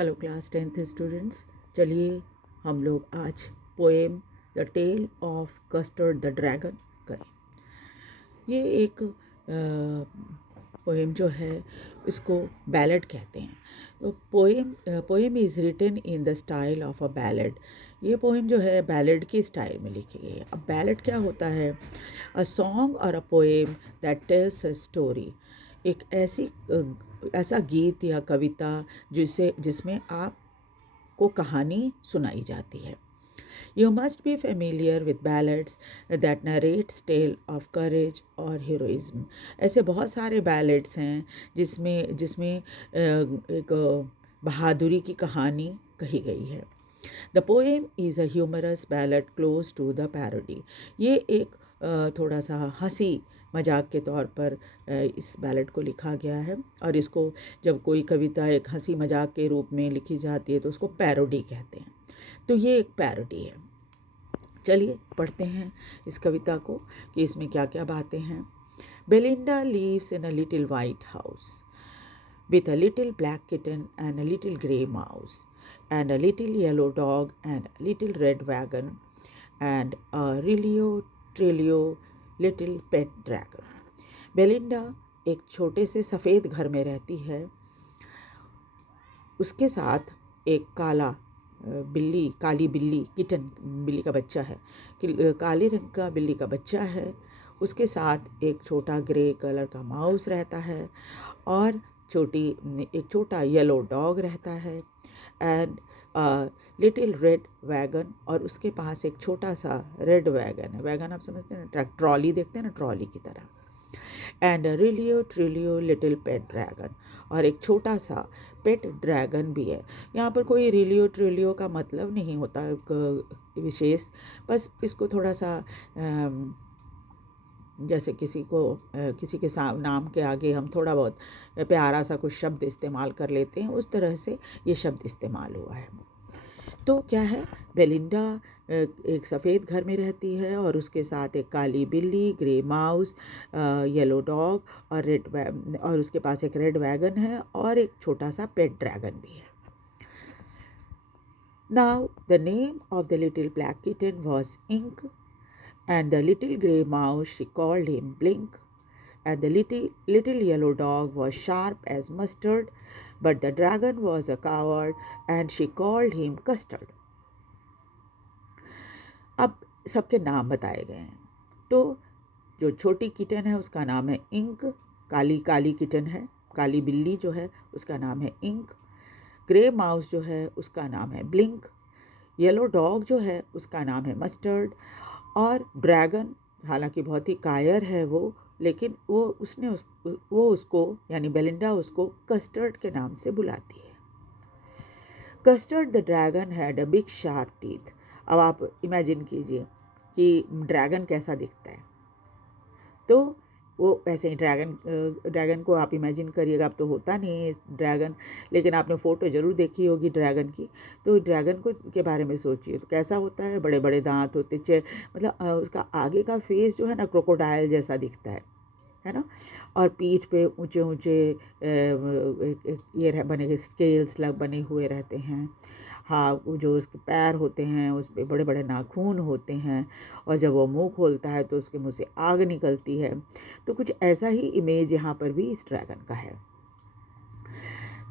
Hello class 10th students, चलिए हम लोग आज poem the tale of Custard the dragon करें। ये एक पोएम जो है इसको बैलेड कहते हैं। तो poem is written in the style of a ballad. ये पोएम जो है बैलेड की स्टाइल में लिखी गई है। अब बैलेड क्या होता है? अ सॉन्ग और a poem that tells a story. एक ऐसा गीत या कविता जिसमें आपको कहानी सुनाई जाती है। You must be familiar with ballads that narrates tale of courage और heroism। ऐसे बहुत सारे ballads हैं जिसमें जिसमें एक बहादुरी की कहानी कही गई है। The poem is a humorous ballad close to the parody। ये एक थोड़ा सा हंसी मजाक के तौर पर इस बैलेड को लिखा गया है। और इसको जब कोई कविता एक हंसी मजाक के रूप में लिखी जाती है तो उसको पैरोडी कहते हैं। तो ये एक पैरोडी है। चलिए पढ़ते हैं इस कविता को कि इसमें क्या क्या बातें हैं। Belinda lives in a little white house with a little black kitten and a little grey mouse and a little yellow dog and a little red wagon and a trilio little pet dragon। Belinda एक छोटे से सफ़ेद घर में रहती है। उसके साथ एक काली बिल्ली किटन, बिल्ली का बच्चा है कि काले रंग का बिल्ली का बच्चा है। उसके साथ एक छोटा ग्रे कलर का माउस रहता है और एक छोटा येलो डॉग रहता है एंड लिटिल रेड वैगन। और उसके पास एक छोटा सा रेड वैगन है। वैगन आप समझते हैं ना, ट्रॉली देखते हैं ना, ट्रॉली की तरह। And Trillio little pet dragon. और एक छोटा सा पेट ड्रैगन भी है। यहाँ पर कोई ट्रिलियो का मतलब नहीं होता विशेष, बस इसको थोड़ा सा जैसे किसी के नाम के आगे हम थोड़ा बहुत प्यारा सा कुछ शब्द इस्तेमाल कर लेते हैं, उस तरह से ये शब्द इस्तेमाल हुआ है। तो क्या है, बेलिंडा एक सफ़ेद घर में रहती है और उसके साथ एक काली बिल्ली, ग्रे माउस, येलो डॉग और उसके पास एक रेड वैगन है और एक छोटा सा पेट ड्रैगन भी है। Now the name of the little black kitten was Ink, and the little grey mouse she called him Blink, and the little yellow dog was sharp as mustard, but the dragon was a coward and she called him Custard। अब सबके नाम बताए गए हैं। तो जो छोटी kitten है उसका नाम है इंक, काली किटन है, काली बिल्ली जो है उसका नाम है इंक, ग्रे माउस जो है उसका नाम है ब्लिंक, येलो डॉग जो है उसका नाम है मस्टर्ड, और ड्रैगन हालांकि बहुत ही कायर है वो, लेकिन वो उसको यानी बेलिंडा उसको कस्टर्ड के नाम से बुलाती है। Custard the dragon had a big sharp teeth. अब आप इमेजिन कीजिए कि ड्रैगन कैसा दिखता है। तो वो वैसे ही ड्रैगन को आप इमेजिन करिएगा। अब तो होता नहीं है ड्रैगन, लेकिन आपने फ़ोटो ज़रूर देखी होगी ड्रैगन की। तो ड्रैगन के बारे में सोचिए तो कैसा होता है, बड़े बड़े दांत होते, मतलब उसका आगे का फेस जो है ना क्रोकोडाइल जैसा दिखता है ना। और पीठ पे ऊंचे ऊंचे ये बने स्केल्स बने हुए रहते हैं। हाँ, वो जो उसके पैर होते हैं उस पर बड़े बड़े नाखून होते हैं, और जब वो मुंह खोलता है तो उसके मुंह से आग निकलती है। तो कुछ ऐसा ही इमेज यहाँ पर भी इस ड्रैगन का है।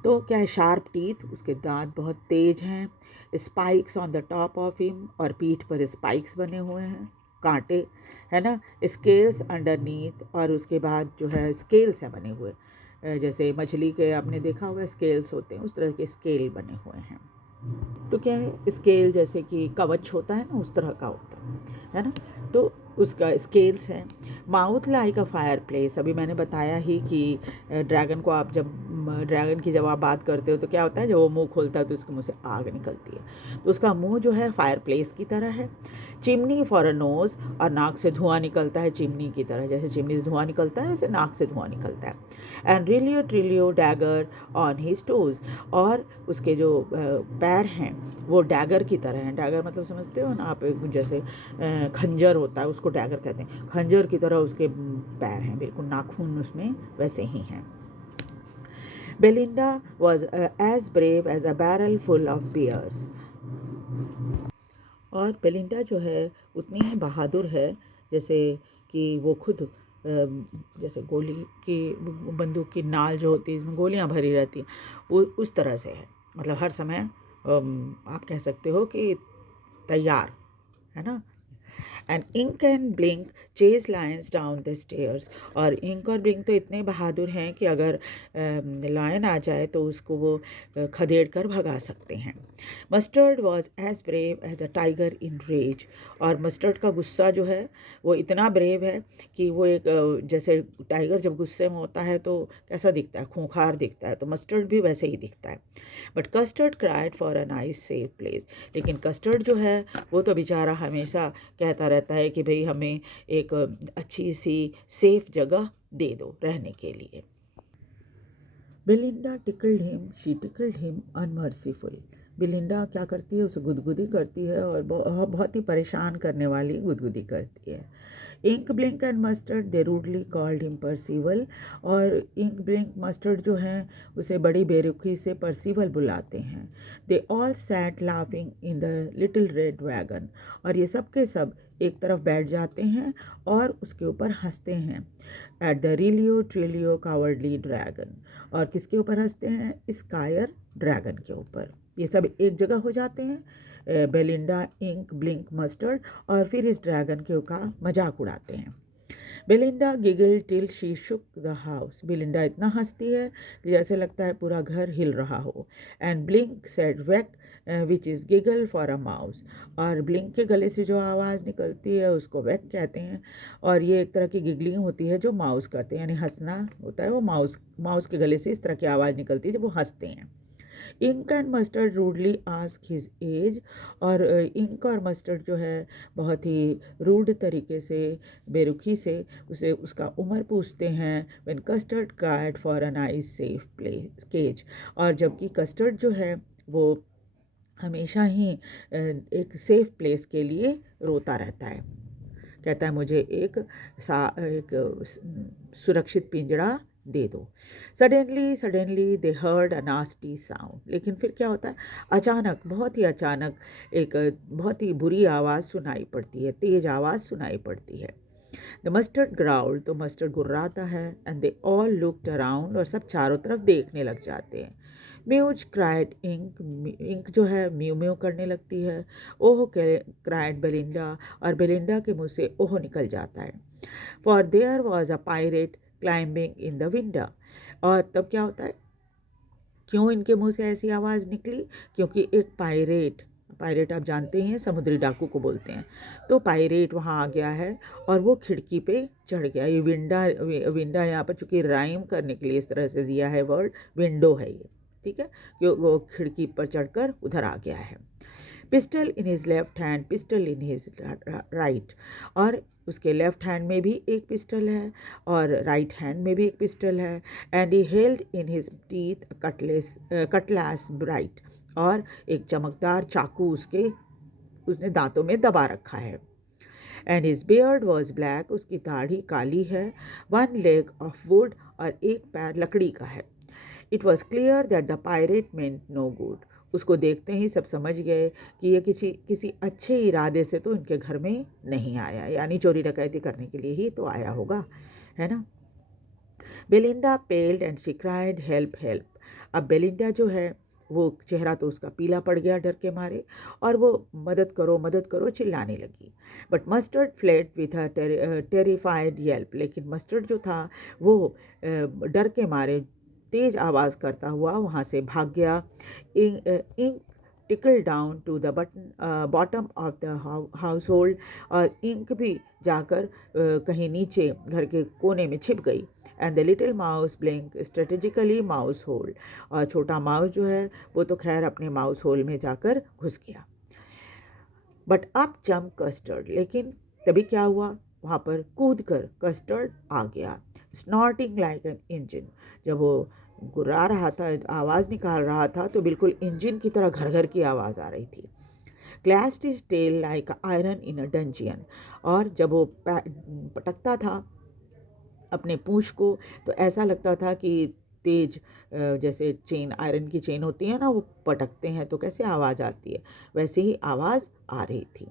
तो क्या है, शार्प टीथ, उसके दांत बहुत तेज हैं। Spikes on the top of him, और पीठ पर स्पाइक्स बने हुए हैं, कांटे, है ना। स्केल्स अंडरनीथ, और उसके बाद जो है स्केल्स हैं बने हुए, जैसे मछली के आपने देखा हुआ स्केल्स होते हैं, उस तरह के स्केल बने हुए हैं। तो क्या है, स्केल जैसे कि कवच होता है ना, उस तरह का होता है ना। तो उसका स्केल्स है। Mouth like a fire place. अभी मैंने बताया ही कि ड्रैगन की जब आप बात करते हो तो क्या होता है, जब वो मुंह खोलता है तो उसके मुंह से आग निकलती है। तो उसका मुंह जो है फायर प्लेस की तरह है। चिमनी फॉर अ नोज, और नाक से धुआं निकलता है चिमनी की तरह, जैसे चिमनी से धुआं निकलता है ऐसे नाक से धुआं निकलता है। And Trillio dagger on his toes, और उसके जो पैर हैं वो डैगर की तरह हैं। डैगर मतलब समझते हो ना आप, जैसे खंजर होता है उसको डैगर कहते हैं, खंजर की तरह उसके पैर हैं, बिल्कुल नाखून उसमें वैसे ही हैं। Belinda was as brave as a barrel full of bears. और बेलिंडा जो है उतनी ही बहादुर है जैसे कि वो खुद जैसे गोली की बंदूक की नाल जो होती है इसमें गोलियां भरी रहती हैं, वो उस तरह से है। मतलब हर समय आप कह सकते हो कि तैयार है ना। And Ink and Blink chase lions down the stairs. और इंक और ब्लिंक तो इतने बहादुर हैं कि अगर लायन आ जाए तो उसको वो खदेड़ कर भगा सकते हैं। Mustard was as brave as a tiger in rage. और मस्टर्ड का गुस्सा जो है वो इतना ब्रेव है कि वो एक जैसे टाइगर जब गुस्से में होता है तो कैसा दिखता है, खूंखार दिखता है, तो मस्टर्ड भी वैसे ही दिखता है। But custard cried for a nice safe place. लेकिन कस्टर्ड जो है वो तो बेचारा हमेशा कहता रहता है कि भाई हमें एक अच्छी सी सेफ जगह दे दो रहने के लिए। Belinda tickled him, she tickled him unmerciful. Belinda क्या करती है, उसे गुदगुदी करती है और बहुत ही परेशान करने वाली गुदगुदी करती है। Ink Blink and Mustard they rudely called him Percival. और इंक ब्लिंक मस्टर्ड जो हैं उसे बड़ी बेरुखी से परसीवल बुलाते हैं। They all sat laughing in the little red wagon. और ये सब के सब एक तरफ बैठ जाते हैं और उसके ऊपर हंसते हैं। At the realio trillio cowardly dragon. और किसके ऊपर हंसते हैं, इस कायर ड्रैगन के ऊपर। ये सब एक जगह हो जाते हैं, बेलिंडा, इंक, ब्लिंक, मस्टर्ड, और फिर इस ड्रैगन के का मजाक उड़ाते हैं। Belinda giggle till she shook the house. Belinda इतना हंसती है कि जैसे लगता है पूरा घर हिल रहा हो। And blink said wake which is giggle for a mouse. और ब्लिंक के गले से जो आवाज़ निकलती है उसको वेक कहते हैं। और ये एक तरह की गिगलिंग होती है जो माउस करते हैं, यानी हंसना होता है वो माउस के गले से इस तरह की आवाज़ निकलती है जब वो हंसते हैं। Ink and Mustard rudely ask his age. और इंक और मस्टर्ड जो है बहुत ही रूड तरीके से, बेरुखी से उसे उसका उम्र पूछते हैं। When Custard cried for a nice safe place cage. और जबकि कस्टर्ड जो है वो हमेशा ही एक सेफ प्लेस के लिए रोता रहता है, कहता है मुझे एक सुरक्षित पिंजरा दे दो। Suddenly they heard a nasty sound. लेकिन फिर क्या होता है, अचानक, बहुत ही अचानक एक बहुत ही बुरी आवाज़ सुनाई पड़ती है, तेज आवाज़ सुनाई पड़ती है। The Mustard growled. तो मस्टर्ड गुर्राता है। And they all looked around. और सब चारों तरफ देखने लग जाते हैं। Muse cried ink. इंक जो है म्यू म्यू करने लगती है। ओह क्राइड बेलिंडा। और बेलिंडा के मुंह से ओह निकल जाता है। For their was a pirate climbing in the window. और तब क्या होता है, क्यों इनके मुंह से ऐसी आवाज़ निकली, क्योंकि एक पायरेट, पायरेट आप जानते हैं समुद्री डाकू को बोलते हैं, तो पायरेट वहाँ आ गया है और वो खिड़की पे चढ़ गया। ये विंडा यहाँ पर चूंकि राइम करने के लिए इस तरह से दिया है वर्ड, विंडो है ये, ठीक है, वो खिड़की पर चढ़कर उधर आ गया है। Pistol in his left hand, pistol in his right. और उसके लेफ्ट हैंड में भी एक पिस्टल है और राइट हैंड में भी एक पिस्टल है। And he held in his teeth Cutlass bright. और एक चमकदार चाकू उसने दांतों में दबा रखा है। And his beard was black. उसकी दाढ़ी काली है। One leg of wood. और एक पैर लकड़ी का है। It was clear that the pirate meant no good. उसको देखते ही सब समझ गए कि ये किसी अच्छे इरादे से तो इनके घर में नहीं आया, यानी चोरी डकैती करने के लिए ही तो आया होगा, है ना। Belinda पेल्ड and she cried help help. अब बेलिंडा जो है वो चेहरा तो उसका पीला पड़ गया डर के मारे, और वो मदद करो चिल्लाने लगी। But mustard fled with a terrified Yelp. लेकिन मस्टर्ड जो था वो डर के मारे तेज आवाज़ करता हुआ वहाँ से भाग गया। Ink tickle down to the bottom of the household. और इंक भी जाकर कहीं नीचे घर के कोने में छिप गई। And the little mouse blink strategically mouse hold. और छोटा माउस जो है वो तो खैर अपने माउस होल में जाकर घुस गया। But up jump custard. लेकिन तभी क्या हुआ, वहाँ पर कूद कर कस्टर्ड आ गया, स्नॉर्टिंग लाइक एन इंजन। जब वो गुर्रा रहा था, आवाज़ निकाल रहा था, तो बिल्कुल इंजन की तरह घर घर की आवाज़ आ रही थी। Clashed his tail like iron in a dungeon. और जब वो पटकता था अपने पूंछ को तो ऐसा लगता था कि तेज जैसे चेन, आयरन की चेन होती है ना, वो पटकते हैं तो कैसे आवाज़ आती है, वैसे ही आवाज़ आ रही थी।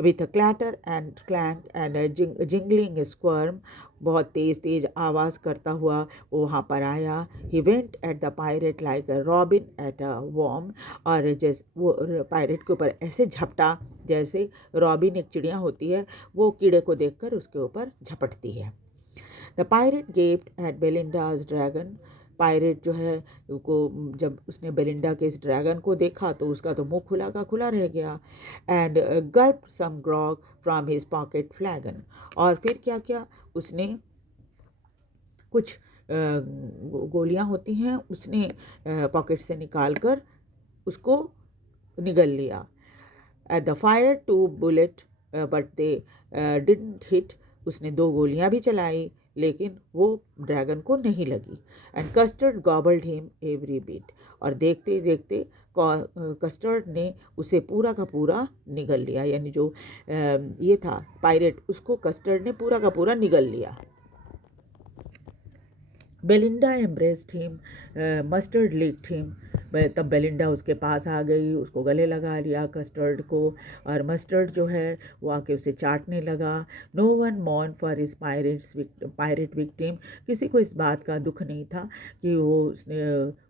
With a clatter and clank and jingling squirm, बहुत तेज़ तेज़ आवाज़ करता हुआ वो वहाँ पर आया। He went at the pirate like a robin at a worm, और जैसे वो पायरेट के ऊपर ऐसे झपटा जैसे रॉबिन, एक चिड़िया होती है, वो कीड़े को देखकर उसके ऊपर झपटती है। The pirate gaped at Belinda's dragon, pirate जो है को जब उसने बेलिंडा के इस ड्रैगन को देखा तो उसका तो मुंह खुला का खुला रह गया। And gulp some grog from his pocket flagon, और फिर क्या किया उसने, कुछ गोलियां होती हैं उसने पॉकेट से निकाल कर उसको निगल लिया। At the fire to bullet but they didn't hit, उसने 2 गोलियां भी चलाई लेकिन वो ड्रैगन को नहीं लगी। And custard गॉबल्ड him every bit, और देखते देखते कस्टर्ड ने उसे पूरा का पूरा निगल लिया, यानी जो ये था पायरेट, उसको कस्टर्ड ने पूरा का पूरा निगल लिया। Belinda embraced him, mustard licked him, तब बेलिंडा उसके पास आ गई, उसको गले लगा लिया कस्टर्ड को, और मस्टर्ड जो है वो आके उसे चाटने लगा। No one mourn for his pirate victim, किसी को इस बात का दुख नहीं था कि वो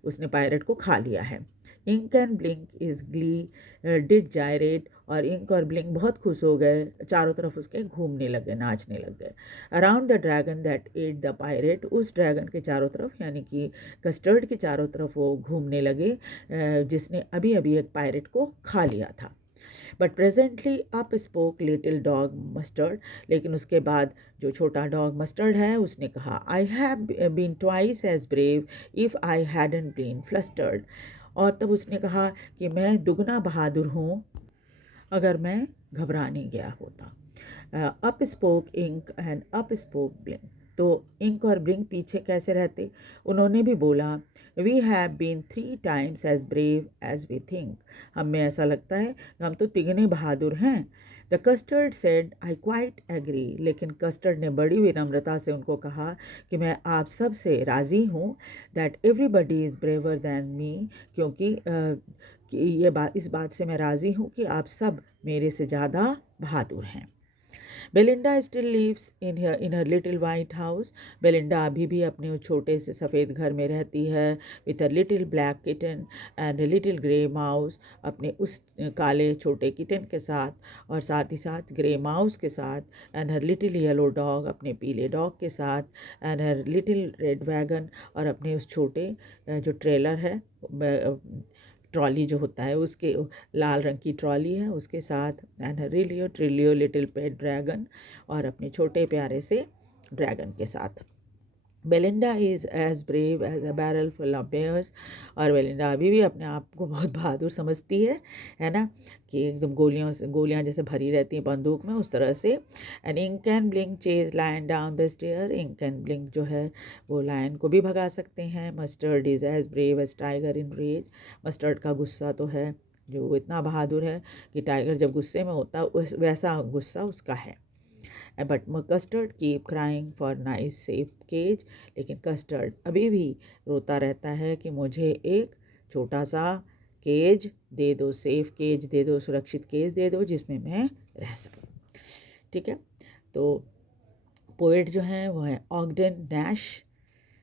उसने पायरेट को खा लिया है। Ink and Blink is glee did gyrate, और इंक और ब्लिंक बहुत खुश हो गए, चारों तरफ उसके घूमने लगे, नाचने लग गए। Around the dragon that at the pirate, उस ड्रैगन के चारों तरफ यानी कि कस्टर्ड के चारों तरफ वो घूमने लगे जिसने अभी अभी एक पायरेट को खा लिया था। But presently up spoke little dog mustard, लेकिन उसके बाद जो छोटा डॉग मस्टर्ड है उसने कहा, I have been twice as brave if I hadn't been flustered, और तब उसने कहा कि मैं दुगना बहादुर हूँ अगर मैं घबरा नहीं गया होता। Up spoke Ink and up spoke Blink, तो इंक और ब्लिंक पीछे कैसे रहते, उन्होंने भी बोला, we have been 3 times as brave as we think, हमें ऐसा लगता है हम तो तिगने बहादुर हैं। The Custard said, I quite agree, लेकिन कस्टर्ड ने बड़ी विनम्रता से उनको कहा कि मैं आप सब से राज़ी हूँ, that everybody is braver than me, क्योंकि कि इस बात से मैं राज़ी हूँ कि आप सब मेरे से ज़्यादा बहादुर हैं। Belinda still lives in her little white house, Belinda अभी भी अपने उस छोटे से सफ़ेद घर में रहती है, with a little black kitten and little grey mouse, अपने उस काले छोटे किटन के साथ, और साथ ही साथ ग्रे माउस के साथ, and her little yellow dog, अपने पीले डॉग के साथ, and her little red wagon, और अपने उस छोटे जो ट्रेलर है, ट्रॉली जो होता है उसके, लाल रंग की ट्रॉली है उसके साथ, and Realio Trulio little pet dragon, और अपने छोटे प्यारे से ड्रैगन के साथ। Belinda is as brave as a barrel full of bears, और बेलिंडा अभी भी अपने आप को बहुत बहादुर समझती है ना, कि एकदम गोलियां जैसे भरी रहती हैं बंदूक में, उस तरह से। And Ink and Blink chase lion down the stair, Ink and Blink जो है वो लायन को भी भगा सकते हैं। Mustard is as brave as tiger in rage, Mustard का गुस्सा तो है जो इतना बहादुर है कि टाइगर जब गुस्से में होता वैसा गुस्सा उसका है। But Custard keep crying for nice safe cage, लेकिन कस्टर्ड अभी भी रोता रहता है कि मुझे एक छोटा सा केज दे दो, सेफ केज दे दो, सुरक्षित केज दे दो जिसमें मैं रह सकूं। ठीक है, तो पोएट जो हैं वो है ऑगडेन नैश,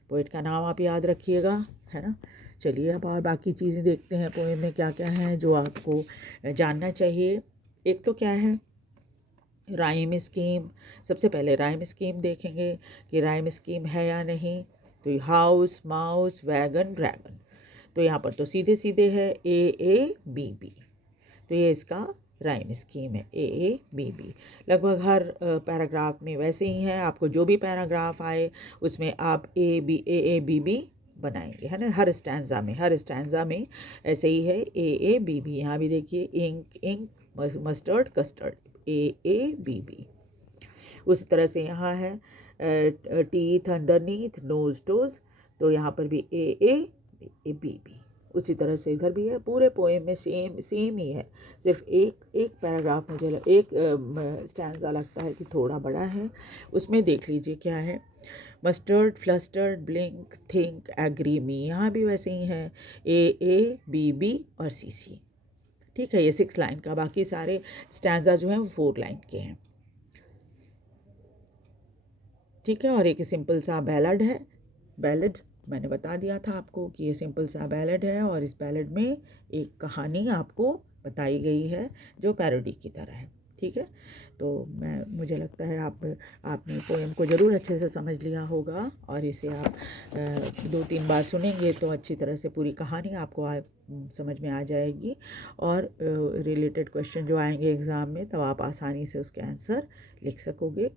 पोएट का नाम आप याद रखिएगा, है ना। चलिए अब और बाकी चीज़ें देखते हैं पोएम में क्या क्या है जो आपको जानना चाहिए। एक तो क्या है राइम स्कीम, सबसे पहले राइम स्कीम देखेंगे कि राइम स्कीम है या नहीं। तो हाउस माउस वैगन ड्रैगन, तो यहाँ पर तो सीधे सीधे है AABB, तो ये इसका राइम स्कीम है AABB। लगभग हर पैराग्राफ में वैसे ही है, आपको जो भी पैराग्राफ आए उसमें आप AABB बनाएंगे, है ना। हर स्टैंजा में ऐसे ही है AABB। यहाँ भी देखिए इंक मस्टर्ड कस्टर्ड AABB। उसी तरह से यहाँ है टीथ अंडरनीथ नोज टोज, तो यहाँ पर भी AABB। उसी तरह से इधर भी है, पूरे पोएम में सेम ही है, सिर्फ एक पैराग्राफ मुझे एक स्टैंजा लगता है कि थोड़ा बड़ा है, उसमें देख लीजिए क्या है। Mustard, flustered, Blink, think, agree, me, यहाँ भी वैसे ही है, ए, बी और सी। ठीक है, ये 6 लाइन का, बाकी सारे स्टैंजा जो हैं वो 4 लाइन के हैं। ठीक है, और एक सिंपल सा बैलड है। बैलड मैंने बता दिया था आपको कि ये सिंपल सा बैलड है, और इस बैलड में एक कहानी आपको बताई गई है जो पैरोडी की तरह है। ठीक है, तो मुझे लगता है आपने पोएम को ज़रूर अच्छे से समझ लिया होगा, और इसे आप 2-3 बार सुनेंगे तो अच्छी तरह से पूरी कहानी आपको समझ में आ जाएगी, और रिलेटेड क्वेश्चन जो आएंगे एग्ज़ाम में तब आप आसानी से उसके आंसर लिख सकोगे।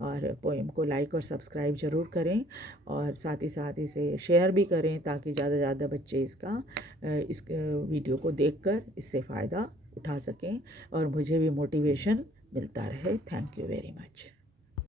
और पोएम को लाइक और सब्सक्राइब ज़रूर करें, और साथ ही साथ इसे शेयर भी करें ताकि ज़्यादा से ज़्यादा बच्चे इस वीडियो को देखकर इससे फ़ायदा उठा सकें और मुझे भी मोटिवेशन मिलता रहे। Thank you very much.